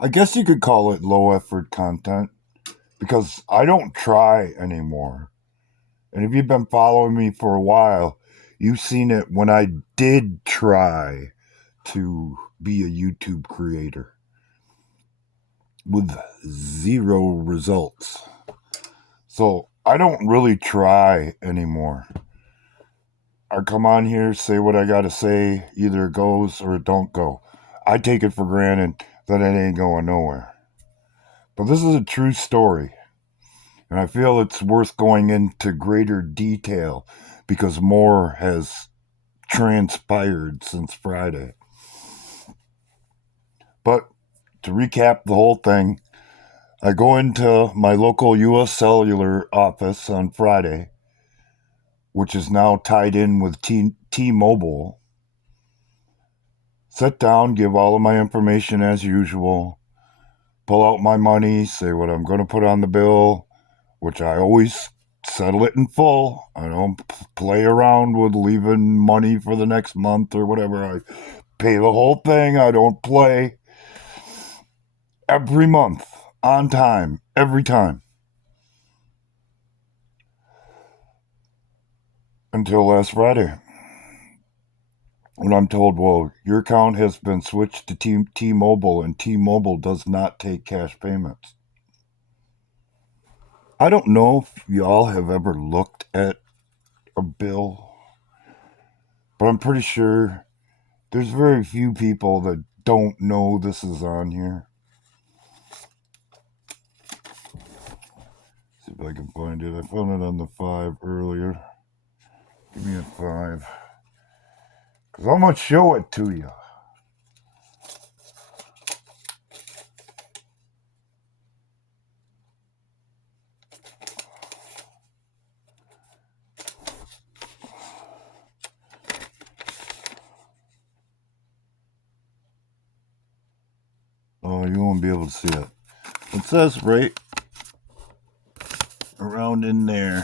I guess you could call it low effort content because I don't try anymore. And if you've been following me for a while, you've seen it when I did try to be a YouTube creator with zero results. So I don't really try anymore. I come on here, say what I got to say, either it goes or it don't go. I take it for granted that it ain't going nowhere. But this is a true story, and I feel it's worth going into greater detail because more has transpired since Friday. But to recap the whole thing, I go into my local US Cellular office on Friday, which is now tied in with T-Mobile. Sit down, give all of my information as usual, pull out my money, say what I'm going to put on the bill, which I always settle it in full. I don't play around with leaving money for the next month or whatever. I pay the whole thing. I don't play every month on time, every time. Until last Friday, when I'm told, well, your account has been switched to T-Mobile and T-Mobile does not take cash payments. I don't know if y'all have ever looked at a bill, but I'm pretty sure there's very few people that don't know this is on here. See if I can find it. I found it on the 5 earlier. Give me a 5. Because I'm going to show it to you. Oh, you won't be able to see it. It says right around in there.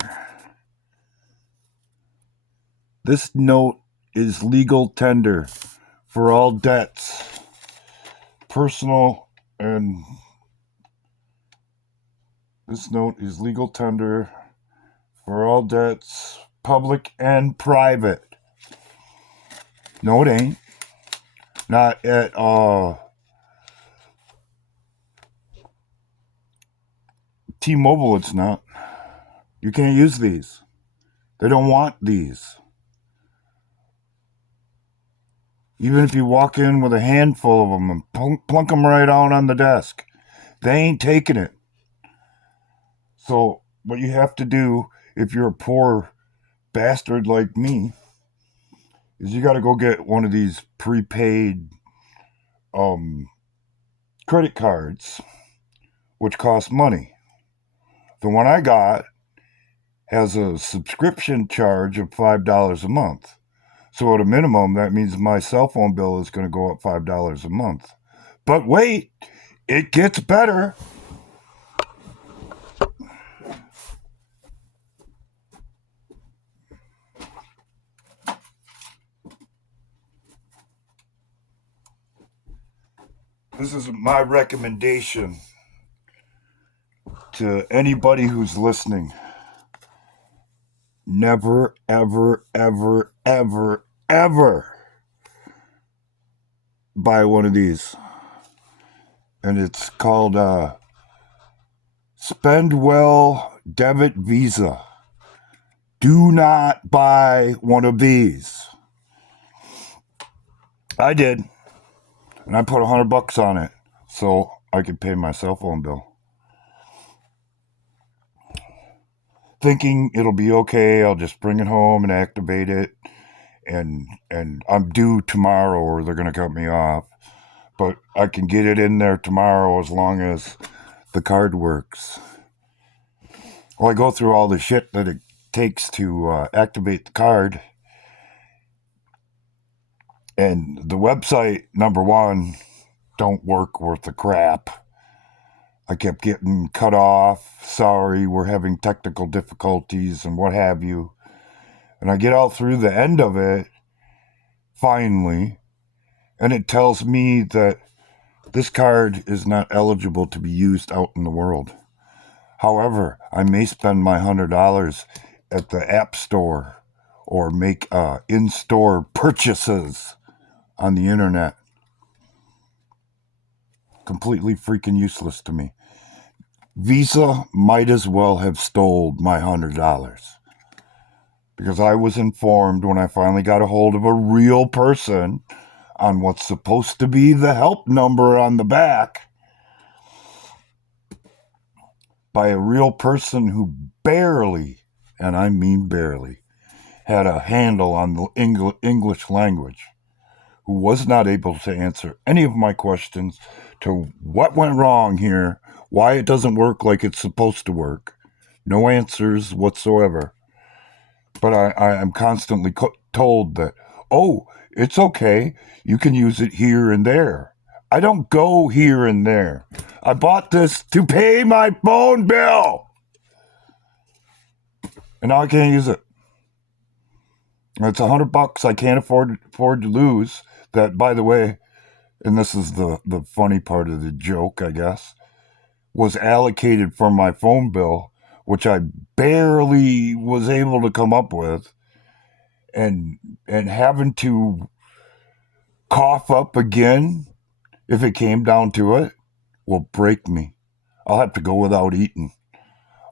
This note is legal tender for all debts, personal and this note is legal tender for all debts, public and private. No, it ain't. Not at T-Mobile, it's not. You can't use these. They don't want these. Even if you walk in with a handful of them and plunk them right out on the desk, they ain't taking it. So, what you have to do if you're a poor bastard like me is you got to go get one of these prepaid credit cards, which cost money. The one I got has a subscription charge of $5 a month. So at a minimum, that means my cell phone bill is going to go up $5 a month. But wait, it gets better. This is my recommendation to anybody who's listening. Never, ever, ever, ever, ever buy one of these. And it's called Spendwell Debit Visa. Do not buy one of these. I did. And I put $100 on it so I could pay my cell phone bill. Thinking it'll be okay, I'll just bring it home and activate it. And I'm due tomorrow or they're going to cut me off. But I can get it in there tomorrow as long as the card works. Well, I go through all the shit that it takes to activate the card. And the website, number one, don't work worth a crap. I kept getting cut off. Sorry, we're having technical difficulties and what have you. And I get all through the end of it, finally, and it tells me that This card is not eligible to be used out in the world. However, I may spend my $100 at the App Store or make in-store purchases on the internet. Completely freaking useless to me. Visa might as well have stole my $100 because I was informed when I finally got a hold of a real person on what's supposed to be the help number on the back by a real person who barely, and I mean barely, had a handle on the English language, who was not able to answer any of my questions to what went wrong here, why it doesn't work like it's supposed to work. No answers whatsoever. But I am constantly told that, oh, it's okay. You can use it here and there. I don't go here and there. I bought this to pay my phone bill. And now I can't use it. It's $100 I can't afford to lose. That, by the way, and this is the funny part of the joke, I guess, was allocated for my phone bill, which I barely was able to come up with, and having to cough up again if it came down to it will break me. I'll have to go without eating.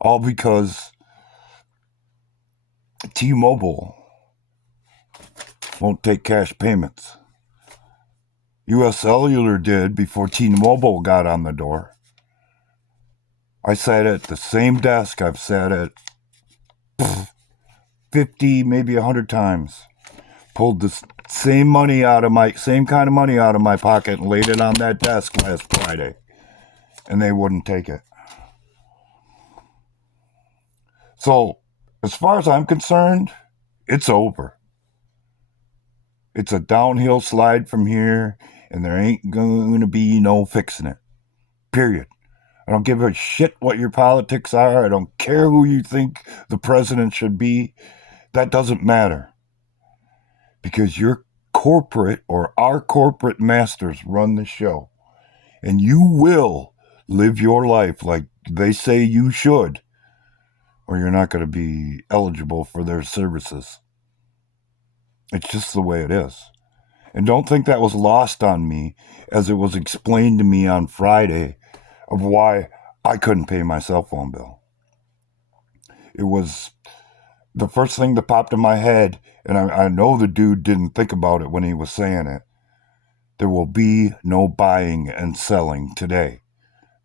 All because T-Mobile won't take cash payments. US Cellular did before T-Mobile got on the door. I sat at the same desk I've sat at 50, maybe 100 times. Pulled the same kind of money out of my pocket and laid it on that desk last Friday. And they wouldn't take it. So, as far as I'm concerned, it's over. It's a downhill slide from here, and there ain't going to be no fixing it. Period. I don't give a shit what your politics are. I don't care who you think the president should be. That doesn't matter. Because your corporate or our corporate masters run the show. And you will live your life like they say you should, or you're not going to be eligible for their services. It's just the way it is. And don't think that was lost on me as it was explained to me on Friday of why I couldn't pay my cell phone bill. It was the first thing that popped in my head, and I know the dude didn't think about it when he was saying it. There will be no buying and selling today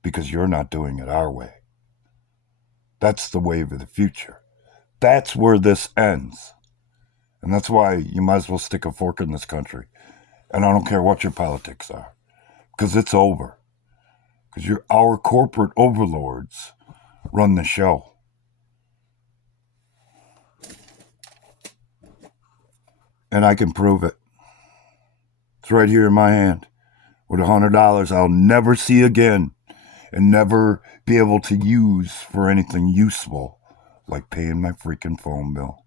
because you're not doing it our way. That's the wave of the future. That's where this ends. And that's why you might as well stick a fork in this country. And I don't care what your politics are, because it's over. Because our corporate overlords run the show. And I can prove it. It's right here in my hand with $100 I'll never see again and never be able to use for anything useful like paying my freaking phone bill.